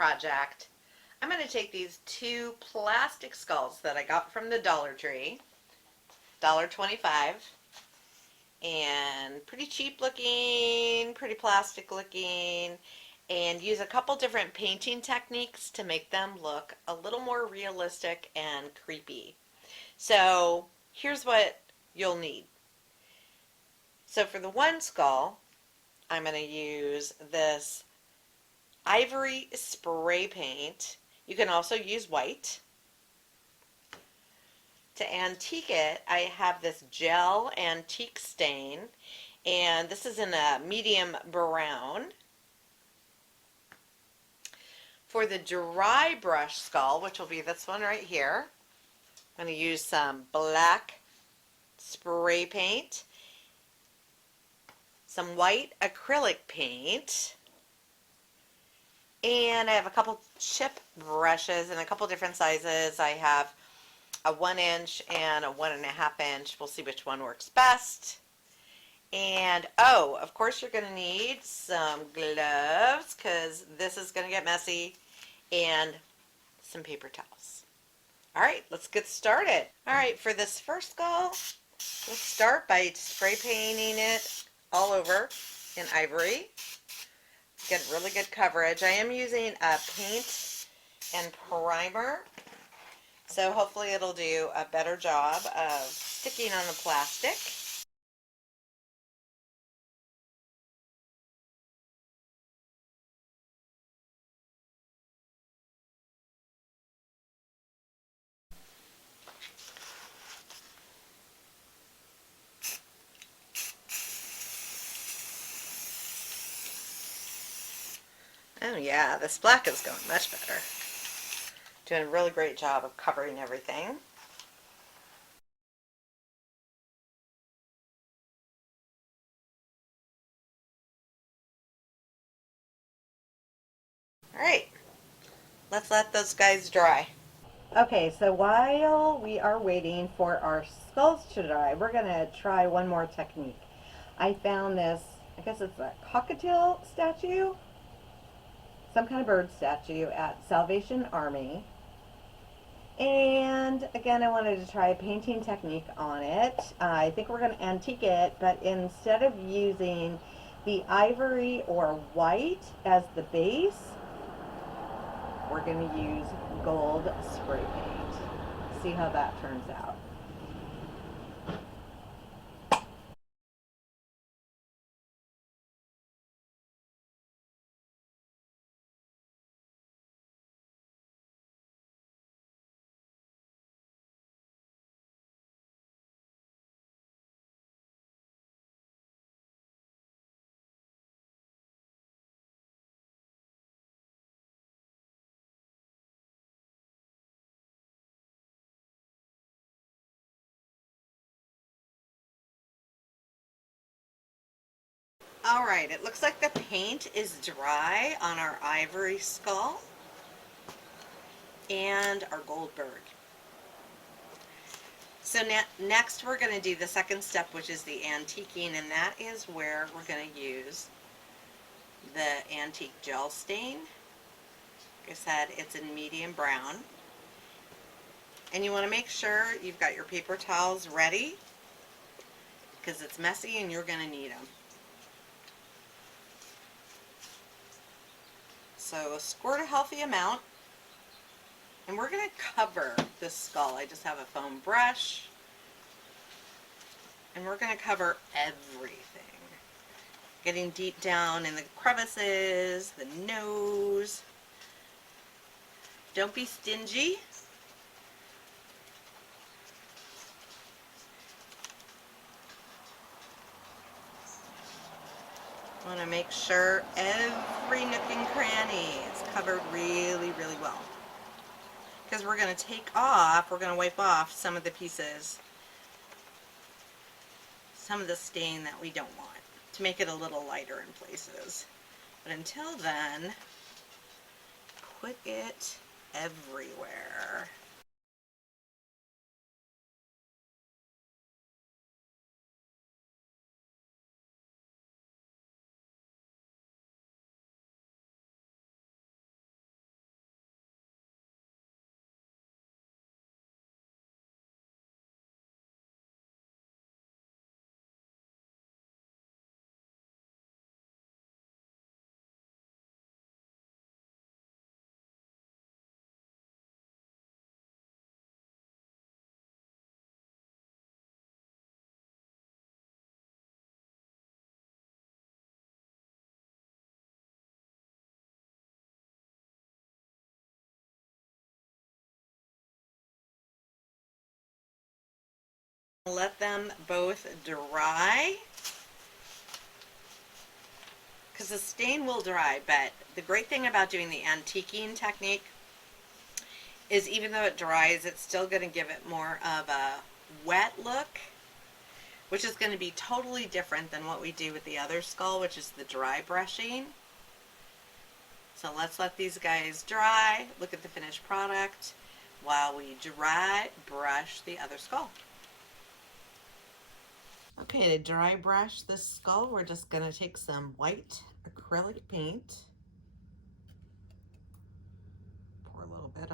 project, I'm going to take these two plastic skulls that I got from the Dollar Tree, $1.25, and pretty cheap looking, pretty plastic looking, and use a couple different painting techniques to make them look a little more realistic and creepy. So here's what you'll need. So for the one skull, I'm going to use this ivory spray paint. You can also use white. To antique it, I have this gel antique stain, and this is in a medium brown. For the dry brush skull, which will be this one right here, I'm going to use some black spray paint, some white acrylic paint, and I have a couple chip brushes in a couple different sizes. I have a 1-inch and a 1.5-inch. We'll see which one works best. And oh, of course you're going to need some gloves because this is going to get messy, and some paper towels. All right, let's get started. All right, for this first skull, we'll start by spray painting it all over in ivory. Get really good coverage. I am using a paint and primer, so hopefully it'll do a better job of sticking on the plastic. Oh yeah, this black is going much better. Doing a really great job of covering everything. All right, let's let those guys dry. Okay, so while we are waiting for our skulls to dry, we're going to try one more technique. I found this, I guess it's a cockatiel statue, some kind of bird statue at Salvation Army. And again, I wanted to try a painting technique on it. I think we're going to antique it, but instead of using the ivory or white as the base, we're going to use gold spray paint. See how that turns out. All right, it looks like the paint is dry on our ivory skull and our gold bird. So next we're going to do the second step, which is the antiquing, and that is where we're going to use the antique gel stain. Like I said, it's in medium brown. And you want to make sure you've got your paper towels ready because it's messy and you're going to need them. So squirt a healthy amount, and we're going to cover this skull. I just have a foam brush, and we're going to cover everything. Getting deep down in the crevices, the nose. Don't be stingy. Want to make sure every nook and cranny is covered really, really well. Because we're going to we're going to wipe off some of the pieces, some of the stain that we don't want, to make it a little lighter in places. But until then, put it everywhere. Let them both dry, because the stain will dry, but the great thing about doing the antiquing technique is even though it dries, it's still going to give it more of a wet look, which is going to be totally different than what we do with the other skull, which is the dry brushing. So let's let these guys dry, look at the finished product, while we dry brush the other skull. Okay, to dry brush this skull, we're just going to take some white acrylic paint, pour a little bit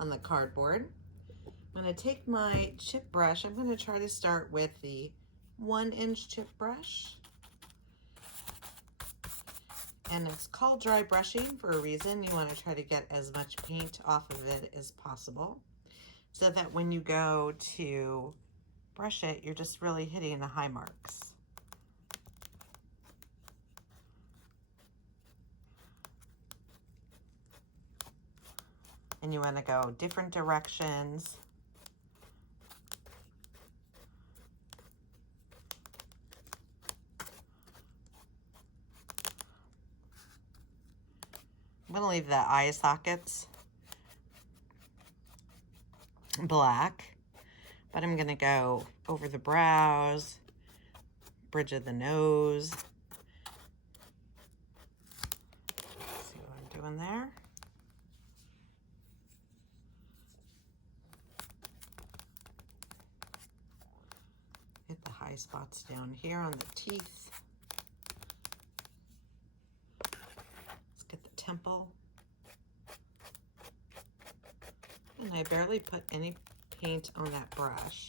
on the cardboard. I'm going to take my chip brush. I'm going to try to start with the 1-inch chip brush. And it's called dry brushing for a reason. You want to try to get as much paint off of it as possible, so that when you go to brush it, you're just really hitting the high marks. And you want to go different directions. I'm going to leave the eye sockets black, but I'm going to go over the brows, bridge of the nose. See what I'm doing there. Hit the high spots down here on the teeth. Let's get the temple. And I barely put any paint on that brush.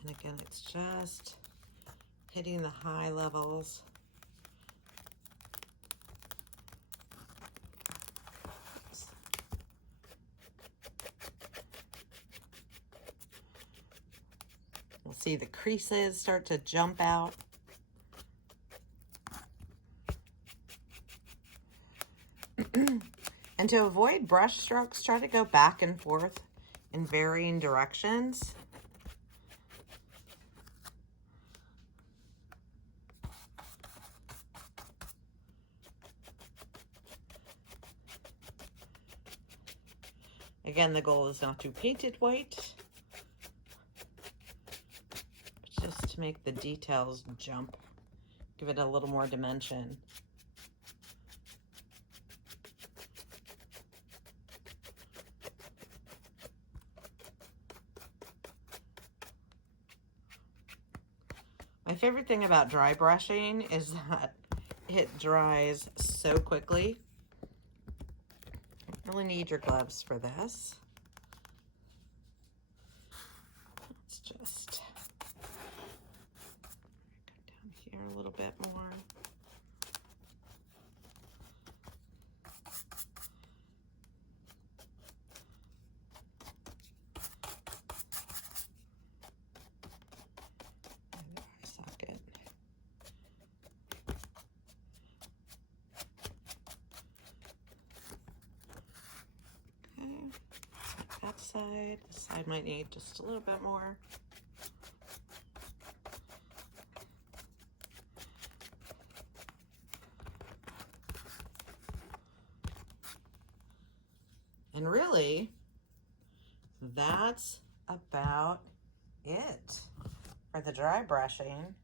And again, it's just hitting the high levels. Oops. We'll see the creases start to jump out. And to avoid brush strokes, try to go back and forth in varying directions. Again, the goal is not to paint it white, but just to make the details jump, give it a little more dimension. My favorite thing about dry brushing is that it dries so quickly. You really need your gloves for this. Let's just come down here a little bit more. That side. This side might need just a little bit more. And really, that's about it for the dry brushing.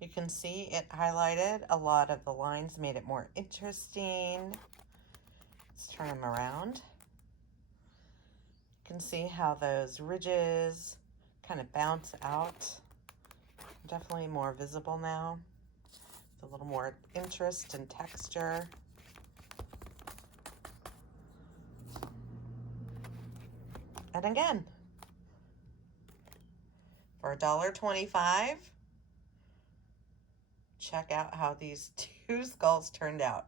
You can see it highlighted a lot of the lines, made it more interesting. Let's turn them around. You can see how those ridges kind of bounce out. Definitely more visible now. It's a little more interest and texture. And again, for $1.25, check out how these two skulls turned out.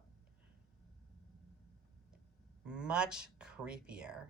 Much creepier.